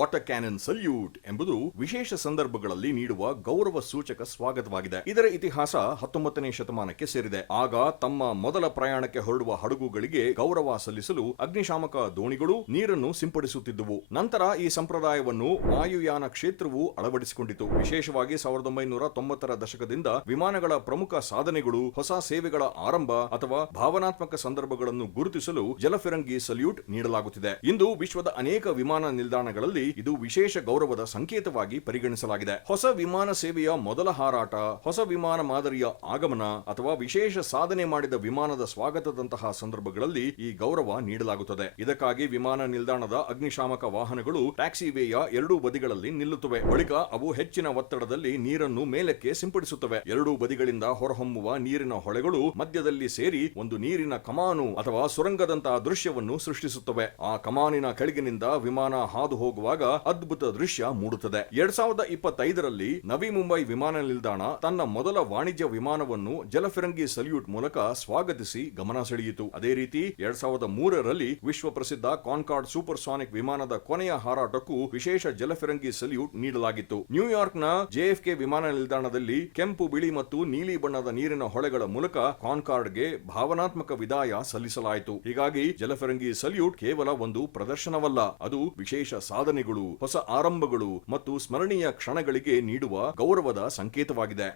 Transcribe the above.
Water cannon salute ಎಂಬುದು ವಿಶೇಷ ಸಂದರ್ಭಗಳಲ್ಲಿ ನೀಡುವ ಗೌರವ ಸೂಚಕ ಸ್ವಾಗತವಾಗಿದೆ. ಇದರ ಇತಿಹಾಸ 19ನೇ ಶತಮಾನಕ್ಕೆ ಸೇರಿದೆ. ಆಗ ತಮ್ಮ ಮೊದಲ ಪ್ರಯಾಣಕ್ಕೆ ಹೊರಡುವ ಹಡಗುಗಳಿಗೆ ಗೌರವ ಸಲ್ಲಿಸಲು ಅಗ್ನಿಶಾಮಕ ದೋಣಿಗಳು ನೀರನ್ನು ಸಿಂಪಡಿಸುತ್ತಿದ್ದುವು. ನಂತರ ಈ ಸಂಪ್ರದಾಯವನ್ನು ವಾಯುಯಾನ ಕ್ಷೇತ್ರವು ಅಳವಡಿಸಿಕೊಂಡಿತು. ವಿಶೇಷವಾಗಿ 1990ರ ದಶಕದಿಂದ ವಿಮಾನಗಳ ಪ್ರಮುಖ ಸಾಧನೆಗಳು, ಹೊಸ ಸೇವೆಗಳ ಆರಂಭ ಅಥವಾ ಭಾವನಾತ್ಮಕ ಸಂದರ್ಭಗಳನ್ನು ಗುರುತಿಸಲು ಜಲಫಿರಂಗಿ ಸಲ್ಯೂಟ್ ನೀಡಲಾಗುತ್ತಿದೆ. ಇಂದು ವಿಶ್ವದ ಅನೇಕ ವಿಮಾನ ನಿಲ್ದಾಣಗಳಲ್ಲಿ ಇದು ವಿಶೇಷ ಗೌರವದ ಸಂಕೇತವಾಗಿ ಪರಿಗಣಿಸಲಾಗಿದೆ. ಹೊಸ ವಿಮಾನ ಸೇವೆಯ ಮೊದಲ ಹಾರಾಟ, ಹೊಸ ವಿಮಾನ ಮಾದರಿಯ ಆಗಮನ ಅಥವಾ ವಿಶೇಷ ಸಾಧನೆ ಮಾಡಿದ ವಿಮಾನದ ಸ್ವಾಗತದಂತಹ ಸಂದರ್ಭಗಳಲ್ಲಿ ಈ ಗೌರವ ನೀಡಲಾಗುತ್ತದೆ. ಇದಕ್ಕಾಗಿ ವಿಮಾನ ನಿಲ್ದಾಣದ ಅಗ್ನಿಶಾಮಕ ವಾಹನಗಳು ಟ್ಯಾಕ್ಸಿವೇಯ ಎರಡೂ ಬದಿಗಳಲ್ಲಿ ನಿಲ್ಲುತ್ತವೆ. ಬಳಿಕ ಅವು ಹೆಚ್ಚಿನ ಒತ್ತಡದಲ್ಲಿ ನೀರನ್ನು ಮೇಲಕ್ಕೆ ಸಿಂಪಡಿಸುತ್ತವೆ. ಎರಡೂ ಬದಿಗಳಿಂದ ಹೊರಹೊಮ್ಮುವ ನೀರಿನ ಹೊಳೆಗಳು ಮಧ್ಯದಲ್ಲಿ ಸೇರಿ ಒಂದು ನೀರಿನ ಕಮಾನು ಅಥವಾ ಸುರಂಗದಂತಹ ದೃಶ್ಯವನ್ನು ಸೃಷ್ಟಿಸುತ್ತವೆ. ಆ ಕಮಾನಿನ ಕೆಳಗಿನಿಂದ ವಿಮಾನ ಹಾದು ಹೋಗುವಾಗ ಅದ್ಭುತ ದೃಶ್ಯ ಮೂಡುತ್ತದೆ. 2025ರಲ್ಲಿ ನವಿ ಮುಂಬೈ ವಿಮಾನ ನಿಲ್ದಾಣ ತನ್ನ ಮೊದಲ ವಾಣಿಜ್ಯ ವಿಮಾನವನ್ನು ಜಲಫಿರಂಗಿ ಸಲ್ಯೂಟ್ ಮೂಲಕ ಸ್ವಾಗತಿಸಿ ಗಮನ ಸೆಳೆಯಿತು. ಅದೇ ರೀತಿ 2003ರಲ್ಲಿ ವಿಶ್ವ ಪ್ರಸಿದ್ಧ ಕಾನ್ಕಾರ್ಡ್ ಸೂಪರ್ ಸಾನಿಕ್ ವಿಮಾನದ ಕೊನೆಯ ಹಾರಾಟಕ್ಕೂ ವಿಶೇಷ ಜಲಫಿರಂಗಿ ಸಲ್ಯೂಟ್ ನೀಡಲಾಗಿತ್ತು. ನ್ಯೂಯಾರ್ಕ್ನ JFK ವಿಮಾನ ನಿಲ್ದಾಣದಲ್ಲಿ ಕೆಂಪು, ಬಿಳಿ ಮತ್ತು ನೀಲಿ ಬಣ್ಣದ ನೀರಿನ ಹೊಳೆಗಳ ಮೂಲಕ ಕಾನ್ಕಾರ್ಡ್ಗೆ ಭಾವನಾತ್ಮಕ ವಿದಾಯ ಸಲ್ಲಿಸಲಾಯಿತು. ಹೀಗಾಗಿ ಜಲಫಿರಂಗಿ ಸಲ್ಯೂಟ್ ಕೇವಲ ಒಂದು ಪ್ರದರ್ಶನವಲ್ಲ, ಅದು ವಿಶೇಷ ಸಾಧನೆಗಳು, ಹೊಸ ಆರಂಭಗಳು ಮತ್ತು ಸ್ಮರಣೀಯ ಕ್ಷಣಗಳಿಗೆ ನೀಡುವ ಗೌರವದ ಸಂಕೇತವಾಗಿದೆ.